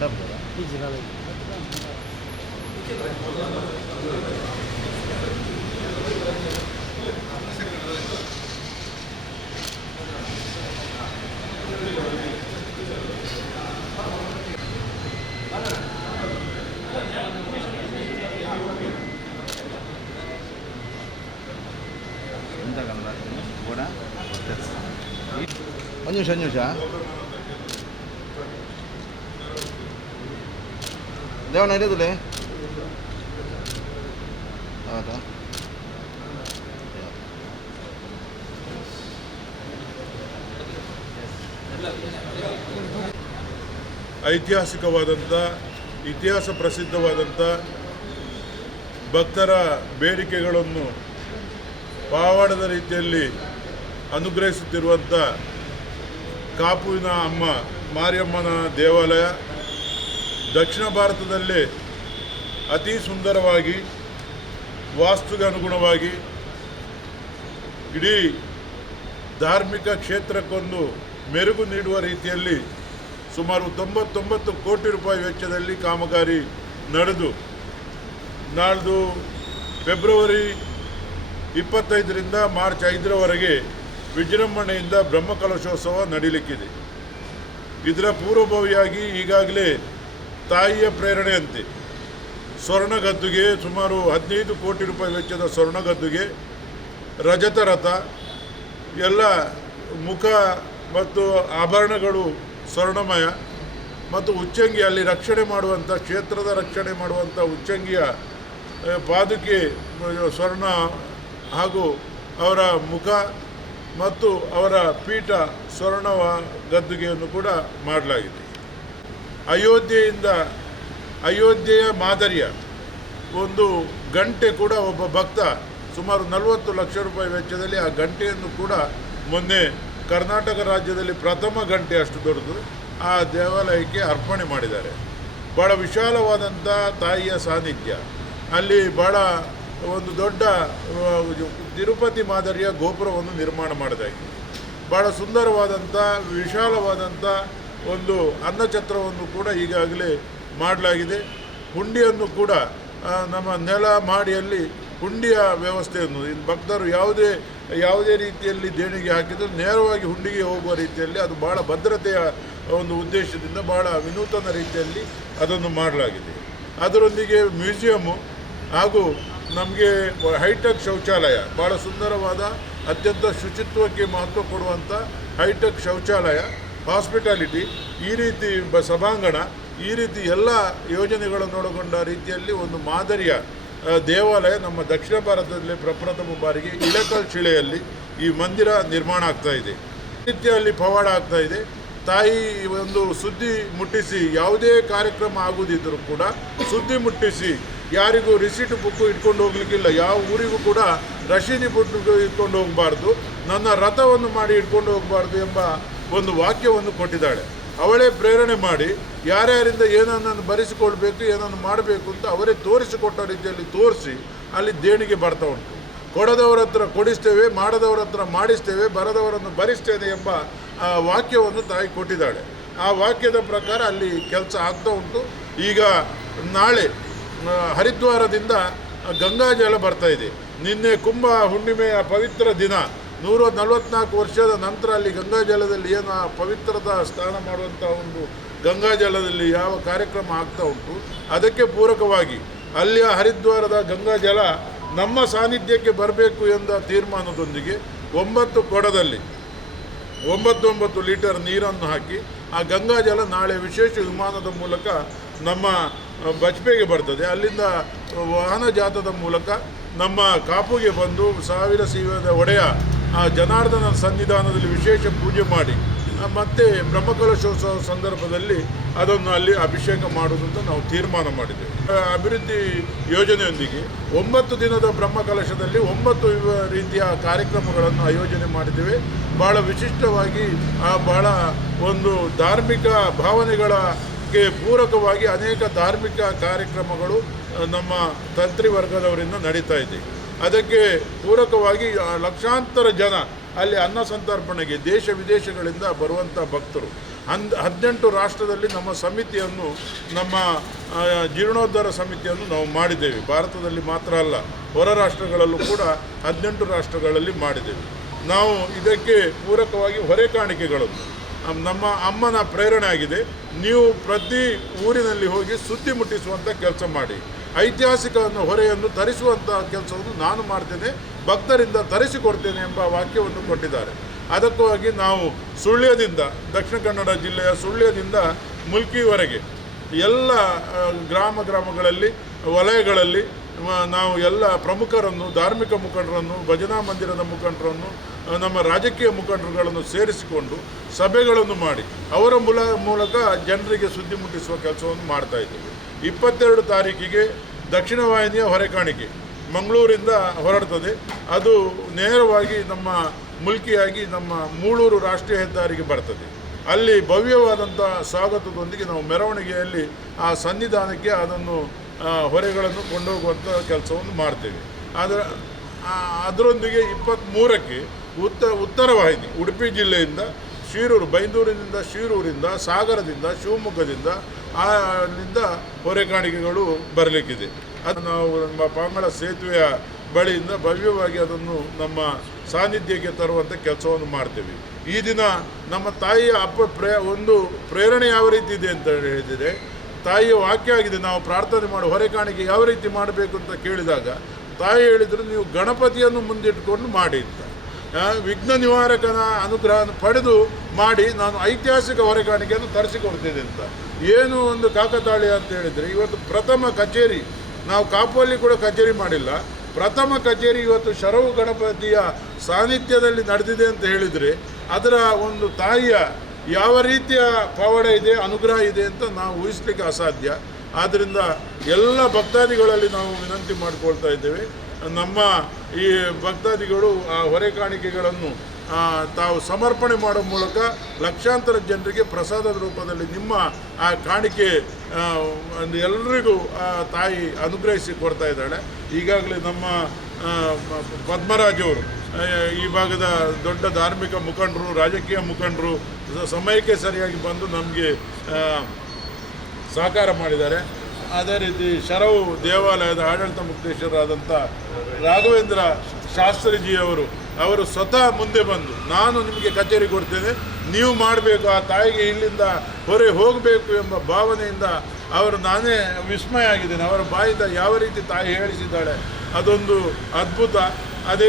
ಡಬ್ಬ ಒಂದು ನಿಮಿಷ ದೇವಣ್ಣ ಇರೋದಿಲ್ಲ ಹೌದಾ ಐತಿಹಾಸಿಕವಾದಂಥ ಇತಿಹಾಸ ಪ್ರಸಿದ್ಧವಾದಂಥ ಭಕ್ತರ ಬೇಡಿಕೆಗಳನ್ನು ಪವಾಡದ ರೀತಿಯಲ್ಲಿ ಅನುಗ್ರಹಿಸುತ್ತಿರುವಂಥ ಕಾಪುವಿನ ಅಮ್ಮ ಮಾರಿಯಮ್ಮನ ದೇವಾಲಯ ದಕ್ಷಿಣ ಭಾರತದಲ್ಲಿ ಅತಿ ಸುಂದರವಾಗಿ ವಾಸ್ತುಗೆ ಅನುಗುಣವಾಗಿ ಇಡೀ ಧಾರ್ಮಿಕ ಕ್ಷೇತ್ರಕ್ಕೊಂದು ಮೆರುಗು ನೀಡುವ ರೀತಿಯಲ್ಲಿ ಸುಮಾರು 99 ಕೋಟಿ ರೂಪಾಯಿ ವೆಚ್ಚದಲ್ಲಿ ಕಾಮಗಾರಿ ನಡೆದು ನಾಳ್ದು ಫೆಬ್ರವರಿ 25ರಿಂದ ಮಾರ್ಚ್ 5ರವರೆಗೆ ವಿಜೃಂಭಣೆಯಿಂದ ಬ್ರಹ್ಮಕಲಶೋತ್ಸವ ನಡೀಲಿಕ್ಕಿದೆ. ಇದರ ಪೂರ್ವಭಾವಿಯಾಗಿ ಈಗಾಗಲೇ ತಾಯಿಯ ಪ್ರೇರಣೆಯಂತೆ ಸ್ವರ್ಣಗದ್ದುಗೆ ಸುಮಾರು 15 ಕೋಟಿ ರೂಪಾಯಿ ವೆಚ್ಚದ ಸ್ವರ್ಣಗದ್ದುಗೆ, ರಜತ ರಥ, ಎಲ್ಲ ಮುಖ ಮತ್ತು ಆಭರಣಗಳು ಸ್ವರ್ಣಮಯ ಮತ್ತು ಉಚ್ಚಂಗಿ, ಅಲ್ಲಿ ರಕ್ಷಣೆ ಮಾಡುವಂಥ ಕ್ಷೇತ್ರದ ರಕ್ಷಣೆ ಮಾಡುವಂಥ ಉಚ್ಚಂಗಿಯ ಪಾದುಕೆ ಸ್ವರ್ಣ ಹಾಗೂ ಅವರ ಮುಖ ಮತ್ತು ಅವರ ಪೀಠ ಸ್ವರ್ಣ ಗದ್ದುಗೆಯನ್ನು ಕೂಡ ಮಾಡಲಾಗಿದೆ. ಅಯೋಧ್ಯೆಯ ಮಾದರಿಯ ಒಂದು ಗಂಟೆ ಕೂಡ ಒಬ್ಬ ಭಕ್ತ ಸುಮಾರು 40 ಲಕ್ಷ ರೂಪಾಯಿ ವೆಚ್ಚದಲ್ಲಿ ಆ ಗಂಟೆಯನ್ನು ಕೂಡ ಮೊನ್ನೆ ಕರ್ನಾಟಕ ರಾಜ್ಯದಲ್ಲಿ ಪ್ರಥಮ ಗಂಟೆ ಅಷ್ಟು ದೊಡ್ಡದು ಆ ದೇವಾಲಯಕ್ಕೆ ಅರ್ಪಣೆ ಮಾಡಿದ್ದಾರೆ. ಭಾಳ ವಿಶಾಲವಾದಂಥ ತಾಯಿಯ ಸಾನ್ನಿಧ್ಯ, ಅಲ್ಲಿ ಭಾಳ ಒಂದು ದೊಡ್ಡ ತಿರುಪತಿ ಮಾದರಿಯ ಗೋಪುರವನ್ನು ನಿರ್ಮಾಣ ಮಾಡಲಾಗಿದೆ. ಭಾಳ ಸುಂದರವಾದಂಥ ವಿಶಾಲವಾದಂಥ ಒಂದು ಅನ್ನಛತ್ರವನ್ನು ಕೂಡ ಈಗಾಗಲೇ ಮಾಡಲಾಗಿದೆ. ಹುಂಡಿಯನ್ನು ಕೂಡ ನಮ್ಮ ನೆಲ ಮಾಡಿಯಲ್ಲಿ ಹುಂಡಿಯ ವ್ಯವಸ್ಥೆಯನ್ನು ಭಕ್ತರು ಯಾವುದೇ ರೀತಿಯಲ್ಲಿ ದೇಣಿಗೆ ಹಾಕಿದರೂ ನೇರವಾಗಿ ಹುಂಡಿಗೆ ಹೋಗುವ ರೀತಿಯಲ್ಲಿ ಅದು ಭಾಳ ಭದ್ರತೆಯ ಒಂದು ಉದ್ದೇಶದಿಂದ ಭಾಳ ವಿನೂತನ ರೀತಿಯಲ್ಲಿ ಅದನ್ನು ಮಾಡಲಾಗಿದೆ. ಅದರೊಂದಿಗೆ ಮ್ಯೂಸಿಯಮ್ಮು ಹಾಗೂ ನಮಗೆ ಹೈಟೆಕ್ ಶೌಚಾಲಯ, ಭಾಳ ಸುಂದರವಾದ ಅತ್ಯಂತ ಶುಚಿತ್ವಕ್ಕೆ ಮಹತ್ವ ಕೊಡುವಂಥ ಹೈಟೆಕ್ ಶೌಚಾಲಯ, ಹಾಸ್ಪಿಟಾಲಿಟಿ, ಈ ರೀತಿ ಸಭಾಂಗಣ, ಈ ರೀತಿ ಎಲ್ಲ ಯೋಜನೆಗಳನ್ನು ಒಳಗೊಂಡ ರೀತಿಯಲ್ಲಿ ಒಂದು ಮಾದರಿಯ ದೇವಾಲಯ ನಮ್ಮ ದಕ್ಷಿಣ ಭಾರತದಲ್ಲಿ ಪ್ರಪ್ರಥಮ ಬಾರಿಗೆ ಇಳಕಲ್ ಶಿಲೆಯಲ್ಲಿ ಈ ಮಂದಿರ ನಿರ್ಮಾಣ ಆಗ್ತಾ ಇದೆ. ರೀತಿಯಲ್ಲಿ ಪವಾಡ ಆಗ್ತಾ ಇದೆ. ತಾಯಿ ಒಂದು ಸುದ್ದಿ ಮುಟ್ಟಿಸಿ ಯಾವುದೇ ಕಾರ್ಯಕ್ರಮ ಆಗುವುದಿದ್ದರೂ ಕೂಡ ಸುದ್ದಿ ಮುಟ್ಟಿಸಿ ಯಾರಿಗೂ ರಿಸೀಟ್ ಬುಕ್ಕು ಇಟ್ಕೊಂಡು ಹೋಗ್ಲಿಕ್ಕಿಲ್ಲ, ಯಾವ ಊರಿಗೂ ಕೂಡ ರಶೀದಿ ಬುಕ್ಕು ಇಟ್ಕೊಂಡು ಹೋಗಬಾರ್ದು, ನನ್ನ ರಥವನ್ನು ಮಾಡಿ ಇಟ್ಕೊಂಡು ಹೋಗಬಾರ್ದು ಎಂಬ ಒಂದು ವಾಕ್ಯವನ್ನು ಕೊಟ್ಟಿದ್ದಾಳೆ. ಅವಳೇ ಪ್ರೇರಣೆ ಮಾಡಿ ಯಾರ್ಯಾರಿಂದ ಏನನ್ನು ಬರೆಸಿಕೊಳ್ಬೇಕು, ಏನನ್ನು ಮಾಡಬೇಕು ಅಂತ ಅವರೇ ತೋರಿಸಿಕೊಟ್ಟ ರೀತಿಯಲ್ಲಿ ತೋರಿಸಿ ಅಲ್ಲಿ ದೇಣಿಗೆ ಬರ್ತಾ ಉಂಟು. ಕೊಡದವರ ಹತ್ರ ಕೊಡಿಸ್ತೇವೆ, ಮಾಡದವರ ಹತ್ರ ಮಾಡಿಸ್ತೇವೆ, ಬರದವರನ್ನು ಭರಿಸ್ತೇವೆ ಎಂಬ ವಾಕ್ಯವನ್ನು ತಾಯಿ ಕೊಟ್ಟಿದ್ದಾಳೆ. ಆ ವಾಕ್ಯದ ಪ್ರಕಾರ ಅಲ್ಲಿ ಕೆಲಸ ಆಗ್ತಾ ಉಂಟು. ಈಗ ನಾಳೆ ಹರಿದ್ವಾರದಿಂದ ಗಂಗಾಜಲ ಬರ್ತಾ ಇದೆ. ನಿನ್ನೆ ಕುಂಭ ಹುಣ್ಣಿಮೆಯ ಪವಿತ್ರ ದಿನ, 144 ವರ್ಷದ ನಂತರ ಅಲ್ಲಿ ಗಂಗಾಜಲದಲ್ಲಿ ಏನು ಪವಿತ್ರದ ಸ್ನಾನ ಮಾಡುವಂಥ ಒಂದು ಗಂಗಾಜಲದಲ್ಲಿ ಯಾವ ಕಾರ್ಯಕ್ರಮ ಆಗ್ತಾ ಉಂಟು, ಅದಕ್ಕೆ ಪೂರಕವಾಗಿ ಅಲ್ಲಿಯ ಹರಿದ್ವಾರದ ಗಂಗಾಜಲ ನಮ್ಮ ಸಾನ್ನಿಧ್ಯಕ್ಕೆ ಬರಬೇಕು ಎಂದ ತೀರ್ಮಾನದೊಂದಿಗೆ 9 ಕೊಡದಲ್ಲಿ 9 ಲೀಟರ್ ನೀರನ್ನು ಹಾಕಿ ಆ ಗಂಗಾಜಲ ನಾಳೆ ವಿಶೇಷ ವಿಮಾನದ ಮೂಲಕ ನಮ್ಮ ಬಜ್ಪೆಗೆ ಬರ್ತದೆ. ಅಲ್ಲಿಂದ ವಾಹನ ಜಾಥದ ಮೂಲಕ ನಮ್ಮ ಕಾಪುಗೆ ಬಂದು ಸಾವಿರ ಸೀವದ ಒಡೆಯ ಆ ಜನಾರ್ದನ ಸನ್ನಿಧಾನದಲ್ಲಿ ವಿಶೇಷ ಪೂಜೆ ಮಾಡಿ ಮತ್ತು ಬ್ರಹ್ಮಕಲಶೋತ್ಸವ ಸಂದರ್ಭದಲ್ಲಿ ಅದನ್ನು ಅಲ್ಲಿ ಅಭಿಷೇಕ ಮಾಡೋದು ಅಂತ ನಾವು ತೀರ್ಮಾನ ಮಾಡಿದ್ದೇವೆ. ಅಭಿವೃದ್ಧಿ ಯೋಜನೆಯೊಂದಿಗೆ 9 ದಿನದ ಬ್ರಹ್ಮಕಲಶದಲ್ಲಿ 9 ರೀತಿಯ ಕಾರ್ಯಕ್ರಮಗಳನ್ನು ಆಯೋಜನೆ ಮಾಡಿದ್ದೇವೆ. ಭಾಳ ವಿಶಿಷ್ಟವಾಗಿ ಭಾಳ ಒಂದು ಧಾರ್ಮಿಕ ಭಾವನೆಗಳಿಗೆ ಪೂರಕವಾಗಿ ಅನೇಕ ಧಾರ್ಮಿಕ ಕಾರ್ಯಕ್ರಮಗಳು ನಮ್ಮ ತಂತ್ರಿ ವರ್ಗದವರಿಂದ ನಡೀತಾ ಇದೆ. ಅದಕ್ಕೆ ಪೂರಕವಾಗಿ ಲಕ್ಷಾಂತರ ಜನ ಅಲ್ಲಿ ಅನ್ನ ಸಂತರ್ಪಣೆಗೆ ದೇಶ ವಿದೇಶಗಳಿಂದ ಬರುವಂಥ ಭಕ್ತರು 18 ರಾಷ್ಟ್ರದಲ್ಲಿ ನಮ್ಮ ಸಮಿತಿಯನ್ನು ನಮ್ಮ ಜೀರ್ಣೋದ್ಧಾರ ಸಮಿತಿಯನ್ನು ನಾವು ಮಾಡಿದ್ದೇವೆ. ಭಾರತದಲ್ಲಿ ಮಾತ್ರ ಅಲ್ಲ, ಹೊರ ರಾಷ್ಟ್ರಗಳಲ್ಲೂ ಕೂಡ 18 ರಾಷ್ಟ್ರಗಳಲ್ಲಿ ಮಾಡಿದ್ದೇವೆ. ನಾವು ಇದಕ್ಕೆ ಪೂರಕವಾಗಿ ಹೊರೆ ಕಾಣಿಕೆಗಳನ್ನು ನಮ್ಮ ಅಮ್ಮನ ಪ್ರೇರಣೆ ಆಗಿದೆ. ನೀವು ಪ್ರತಿ ಊರಿನಲ್ಲಿ ಹೋಗಿ ಸುದ್ದಿ ಮುಟ್ಟಿಸುವಂಥ ಕೆಲಸ ಮಾಡಿ, ಐತಿಹಾಸಿಕ ಹೊರೆಯನ್ನು ತರಿಸುವಂಥ ಕೆಲಸವನ್ನು ನಾನು ಮಾಡ್ತೇನೆ, ಭಕ್ತರಿಂದ ತರಿಸಿಕೊಡ್ತೇನೆ ಎಂಬ ವಾಕ್ಯವನ್ನು ಕೊಟ್ಟಿದ್ದಾರೆ. ಅದಕ್ಕಾಗಿ ನಾವು ಸುಳ್ಯದಿಂದ, ದಕ್ಷಿಣ ಕನ್ನಡ ಜಿಲ್ಲೆಯ ಸುಳ್ಯದಿಂದ ಮುಲ್ಕಿವರೆಗೆ ಎಲ್ಲ ಗ್ರಾಮಗಳಲ್ಲಿ ವಲಯಗಳಲ್ಲಿ ನಾವು ಎಲ್ಲ ಪ್ರಮುಖರನ್ನು, ಧಾರ್ಮಿಕ ಮುಖಂಡರನ್ನು, ಭಜನಾ ಮಂದಿರದ ಮುಖಂಡರನ್ನು, ನಮ್ಮ ರಾಜಕೀಯ ಮುಖಂಡರುಗಳನ್ನು ಸೇರಿಸಿಕೊಂಡು ಸಭೆಗಳನ್ನು ಮಾಡಿ ಅವರ ಮೂಲಕ ಜನರಿಗೆ ಸುದ್ದಿ ಮುಟ್ಟಿಸುವ ಕೆಲಸವನ್ನು ಮಾಡ್ತಾ ಇದ್ದೀವಿ. 22 ತಾರೀಕಿಗೆ ದಕ್ಷಿಣ ವಾಹಿನಿಯ ಹೊರೆ ಕಾಣಿಕೆ ಮಂಗಳೂರಿಂದ ಹೊರಡ್ತದೆ. ಅದು ನೇರವಾಗಿ ನಮ್ಮ ಮುಲ್ಕಿಯಾಗಿ ನಮ್ಮ ಮೂಳೂರು ರಾಷ್ಟ್ರೀಯ ಹೆದ್ದಾರಿಗೆ ಬರ್ತದೆ. ಅಲ್ಲಿ ಭವ್ಯವಾದಂಥ ಸ್ವಾಗತದೊಂದಿಗೆ ನಾವು ಮೆರವಣಿಗೆಯಲ್ಲಿ ಆ ಸನ್ನಿಧಾನಕ್ಕೆ ಅದನ್ನು ಹೊರೆಗಳನ್ನು ಕೊಂಡೋಗುವಂಥ ಕೆಲಸವನ್ನು ಮಾಡ್ತೇವೆ. ಅದರೊಂದಿಗೆ 23ಕ್ಕೆ ಉತ್ತರ ವಾಹಿನಿ ಉಡುಪಿ ಜಿಲ್ಲೆಯಿಂದ ಶಿರೂರು, ಬೈಂದೂರಿನಿಂದ ಶಿರೂರಿಂದ, ಸಾಗರದಿಂದ, ಶಿವಮೊಗ್ಗದಿಂದ ಅಲ್ಲಿಂದ ಹೊರೆ ಕಾಣಿಕೆಗಳು ಬರಲಿಕ್ಕಿದೆ. ಅದು ನಾವು ನಮ್ಮ ಪಾಂಗಳ ಸೇತುವೆಯ ಬಳಿಯಿಂದ ಭವ್ಯವಾಗಿ ಅದನ್ನು ನಮ್ಮ ಸಾನ್ನಿಧ್ಯಕ್ಕೆ ತರುವಂಥ ಕೆಲಸವನ್ನು ಮಾಡ್ತೇವೆ. ಈ ದಿನ ನಮ್ಮ ತಾಯಿಯ ಒಂದು ಪ್ರೇರಣೆ ಯಾವ ರೀತಿ ಇದೆ ಅಂತ ಹೇಳಿದರೆ, ತಾಯಿಯ ವಾಕ್ಯ ಆಗಿದೆ, ನಾವು ಪ್ರಾರ್ಥನೆ ಮಾಡಿ ಹೊರೆ ಕಾಣಿಕೆ ಯಾವ ರೀತಿ ಮಾಡಬೇಕು ಅಂತ ಕೇಳಿದಾಗ ತಾಯಿ ಹೇಳಿದರು, ನೀವು ಗಣಪತಿಯನ್ನು ಮುಂದಿಟ್ಟುಕೊಂಡು ಮಾಡಿ ಅಂತ, ವಿಘ್ನ ನಿವಾರಕನ ಅನುಗ್ರಹವನ್ನು ಪಡೆದು ಮಾಡಿ, ನಾನು ಐತಿಹಾಸಿಕ ಹೊರೆ ಕಾಣಿಕೆಯನ್ನು ತರಿಸಿಕೊಡ್ತೇನೆ ಅಂತ. ಏನು ಒಂದು ಕಾಕತಾಳೀಯ ಅಂತ ಹೇಳಿದರೆ, ಇವತ್ತು ಪ್ರಥಮ ಕಚೇರಿ, ನಾವು ಕಾಪುವಲ್ಲಿ ಕೂಡ ಕಚೇರಿ ಮಾಡಿಲ್ಲ, ಪ್ರಥಮ ಕಚೇರಿ ಇವತ್ತು ಶರವು ಗಣಪತಿಯ ಸಾನ್ನಿಧ್ಯದಲ್ಲಿ ನಡೆದಿದೆ ಅಂತ ಹೇಳಿದರೆ ಅದರ ಒಂದು ತಾಯಿಯ ಯಾವ ರೀತಿಯ ಪವಾಡ ಇದೆ, ಅನುಗ್ರಹ ಇದೆ ಅಂತ ನಾವು ಊಹಿಸಲಿಕ್ಕೆ ಅಸಾಧ್ಯ. ಆದ್ದರಿಂದ ಎಲ್ಲ ಭಕ್ತಾದಿಗಳಲ್ಲಿ ನಾವು ವಿನಂತಿ ಮಾಡಿಕೊಳ್ತಾ ಇದ್ದೇವೆ, ನಮ್ಮ ಈ ಭಕ್ತಾದಿಗಳು ಆ ಹೊರೆ ಕಾಣಿಕೆಗಳನ್ನು ತಾವು ಸಮರ್ಪಣೆ ಮಾಡೋ ಮೂಲಕ ಲಕ್ಷಾಂತರ ಜನರಿಗೆ ಪ್ರಸಾದದ ರೂಪದಲ್ಲಿ ನಿಮ್ಮ ಆ ಕಾಣಿಕೆ ಎಲ್ಲರಿಗೂ ತಾಯಿ ಅನುಗ್ರಹಿಸಿ ಕೊಡ್ತಾ ಇದ್ದಾಳೆ. ಈಗಾಗಲೇ ನಮ್ಮ ಪದ್ಮರಾಜವರು ಈ ಭಾಗದ ದೊಡ್ಡ ಧಾರ್ಮಿಕ ಮುಖಂಡರು, ರಾಜಕೀಯ ಮುಖಂಡರು ಸಮಯಕ್ಕೆ ಸರಿಯಾಗಿ ಬಂದು ನಮಗೆ ಸಹಕಾರ ಮಾಡಿದ್ದಾರೆ. ಅದೇ ರೀತಿ ಶರವು ದೇವಾಲಯದ ಆಡಳಿತ ಮುಕ್ತೇಶ್ವರರಾದಂಥ ರಾಘವೇಂದ್ರ ಶಾಸ್ತ್ರಿಜಿಯವರು ಸ್ವತಃ ಮುಂದೆ ಬಂದು, ನಾನು ನಿಮಗೆ ಕಚೇರಿ ಕೊಡ್ತೇನೆ, ನೀವು ಮಾಡಬೇಕು, ಆ ತಾಯಿಗೆ ಇಲ್ಲಿಂದ ಹೊರೆ ಹೋಗಬೇಕು ಎಂಬ ಭಾವನೆಯಿಂದ ನಾನೇ ವಿಸ್ಮಯ ಆಗಿದ್ದೇನೆ. ಅವರ ಬಾಯಿಂದ ಯಾವ ರೀತಿ ತಾಯಿ ಹೇಳಿಸಿದ್ದಾಳೆ, ಅದೊಂದು ಅದ್ಭುತ. ಅದೇ